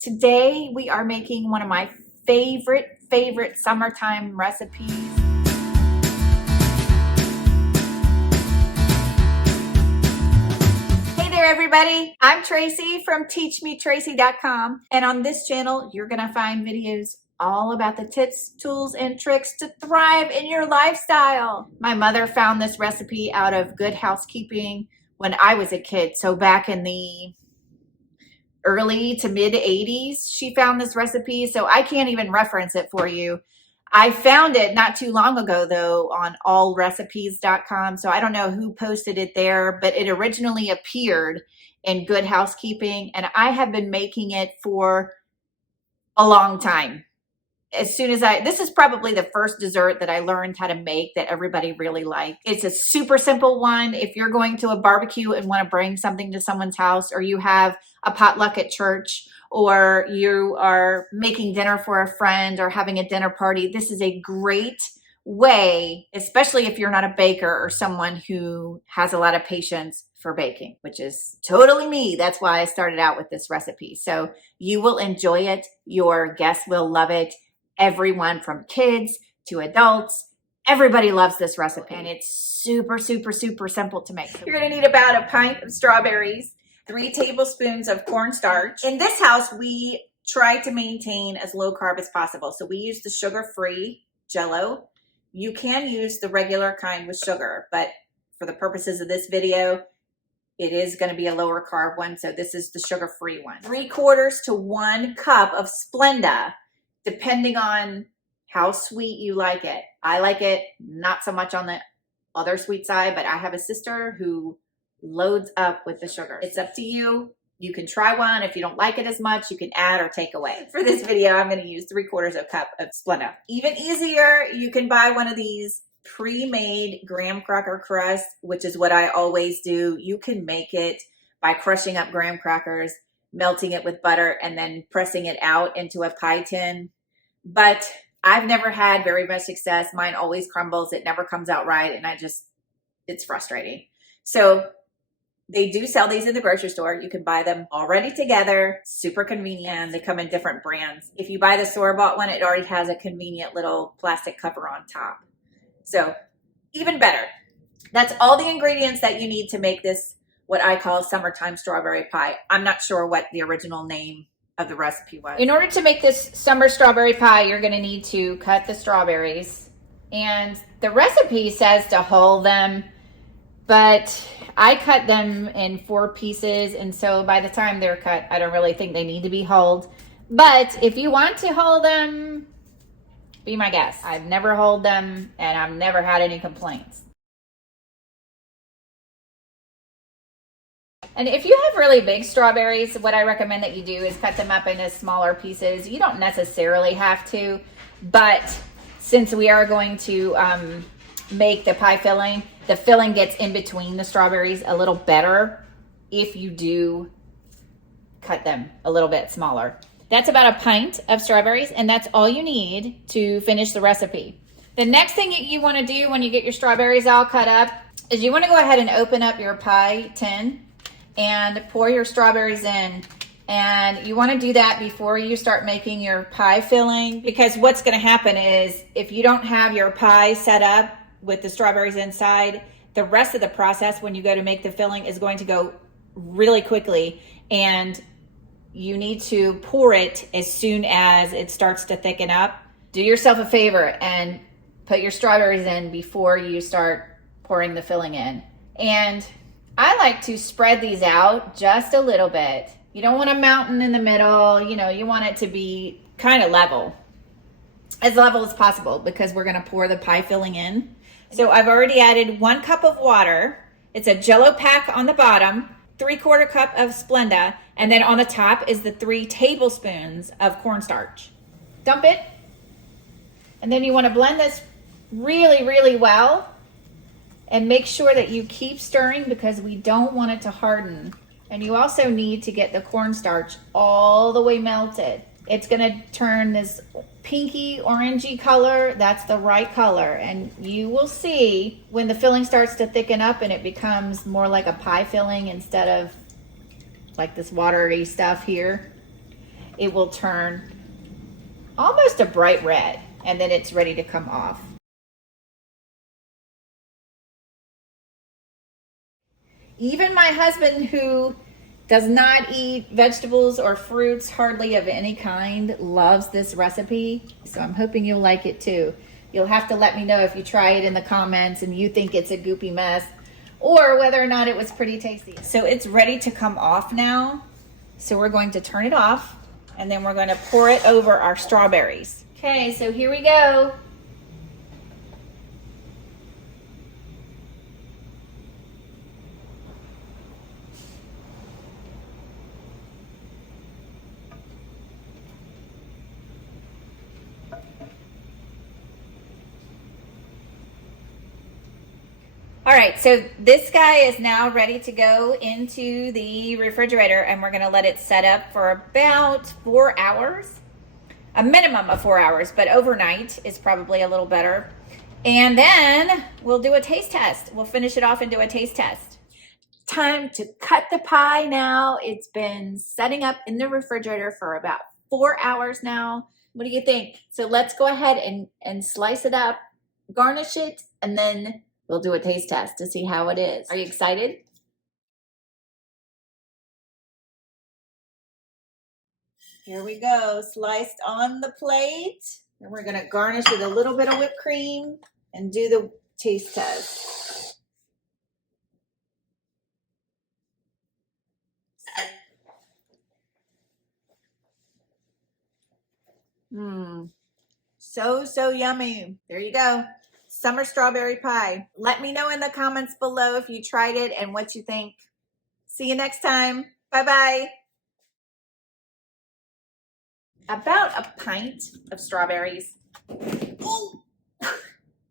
Today we are making one of my favorite summertime recipes. Hey there everybody, I'm Tracy from teachmetracy.com, and on this channel you're gonna find videos all about the tips, tools, and tricks to thrive in your lifestyle. My mother found this recipe out of Good Housekeeping when I was a kid, so back in the early to mid 80s, she found this recipe, so I can't even reference it for you. I found it not too long ago though on allrecipes.com, so I don't know who posted it there, but it originally appeared in Good Housekeeping, and I have been making it for a long time. As soon as this is probably the first dessert that I learned how to make that everybody really liked. It's a super simple one. If you're going to a barbecue and want to bring something to someone's house, or you have a potluck at church, or you are making dinner for a friend or having a dinner party, this is a great way, especially if you're not a baker or someone who has a lot of patience for baking, which is totally me. That's why I started out with this recipe. So you will enjoy it. Your guests will love it. Everyone from kids to adults, everybody loves this recipe, and it's super simple to make. So you're gonna need about a pint of strawberries, 3 tablespoons of cornstarch. In this house, we try to maintain as low carb as possible. So we use the sugar-free Jell-O. You can use the regular kind with sugar, but for the purposes of this video, it is gonna be a lower carb one. So this is the sugar-free one. 3/4 to 1 cup of Splenda, depending on how sweet you like it. I like it not so much on the other sweet side, but I have a sister who loads up with the sugar. It's up to you. You can try one. If you don't like it as much, you can add or take away. For this video, I'm going to use 3/4 of a cup of Splenda. Even easier, you can buy one of these pre-made graham cracker crust, which is what I always do. You can make it by crushing up graham crackers, melting it with butter, and then pressing it out into a pie tin. But I've never had very much success. Mine always crumbles. It never comes out right, and it's frustrating. So they do sell these in the grocery store. You can buy them already together, super convenient, and they come in different brands. If you buy the store-bought one, it already has a convenient little plastic cover on top. So even better. That's all the ingredients that you need to make this, what I call summertime strawberry pie. I'm not sure what the original name of the recipe was. In order to make this summer strawberry pie, you're going to need to cut the strawberries. And the recipe says to hull them, but I cut them in 4 pieces, and so by the time they're cut, I don't really think they need to be hulled. But if you want to hull them, be my guest. I've never hulled them, and I've never had any complaints. And if you have really big strawberries, what I recommend that you do is cut them up into smaller pieces. You don't necessarily have to, but since we are going to make the pie filling, the filling gets in between the strawberries a little better if you do cut them a little bit smaller. That's about a pint of strawberries, and that's all you need to finish the recipe. The next thing you want to do when you get your strawberries all cut up is you want to go ahead and open up your pie tin and pour your strawberries in. And you want to do that before you start making your pie filling, because what's going to happen is if you don't have your pie set up with the strawberries inside, the rest of the process when you go to make the filling is going to go really quickly, and you need to pour it as soon as it starts to thicken up. Do yourself a favor and put your strawberries in before you start pouring the filling in. And I like to spread these out just a little bit. You don't want a mountain in the middle. You know, you want it to be kind of level as possible, because we're going to pour the pie filling in. So I've already added 1 cup of water. It's a Jell-O pack on the bottom, 3/4 cup of Splenda, and then on the top is the 3 tablespoons of cornstarch. Dump it. And then you want to blend this really well. And make sure that you keep stirring, because we don't want it to harden. And you also need to get the cornstarch all the way melted. It's gonna turn this pinky orangey color. That's the right color. And you will see when the filling starts to thicken up and it becomes more like a pie filling instead of like this watery stuff here. it will turn almost a bright red, and then it's ready to come off. Even my husband, who does not eat vegetables or fruits hardly of any kind, loves this recipe. So I'm hoping you'll like it too. You'll have to let me know if you try it in the comments and you think it's a goopy mess, or whether or not it was pretty tasty. So it's ready to come off now. So we're going to turn it off, and then we're going to pour it over our strawberries. Okay, so here we go. All right, so this guy is now ready to go into the refrigerator, and we're gonna let it set up for about 4 hours, a minimum of 4 hours, but overnight is probably a little better. And then we'll do a taste test. We'll finish it off and do a taste test. Time to cut the pie now. It's been setting up in the refrigerator for about 4 hours now. What do you think? So let's go ahead and slice it up, garnish it, and then we'll do a taste test to see how it is. Are you excited? Here we go, sliced on the plate. And we're gonna garnish with a little bit of whipped cream and do the taste test. So yummy. There you go. Summer strawberry pie. Let me know in the comments below if you tried it and what you think. See you next time. Bye-bye. About a pint of strawberries.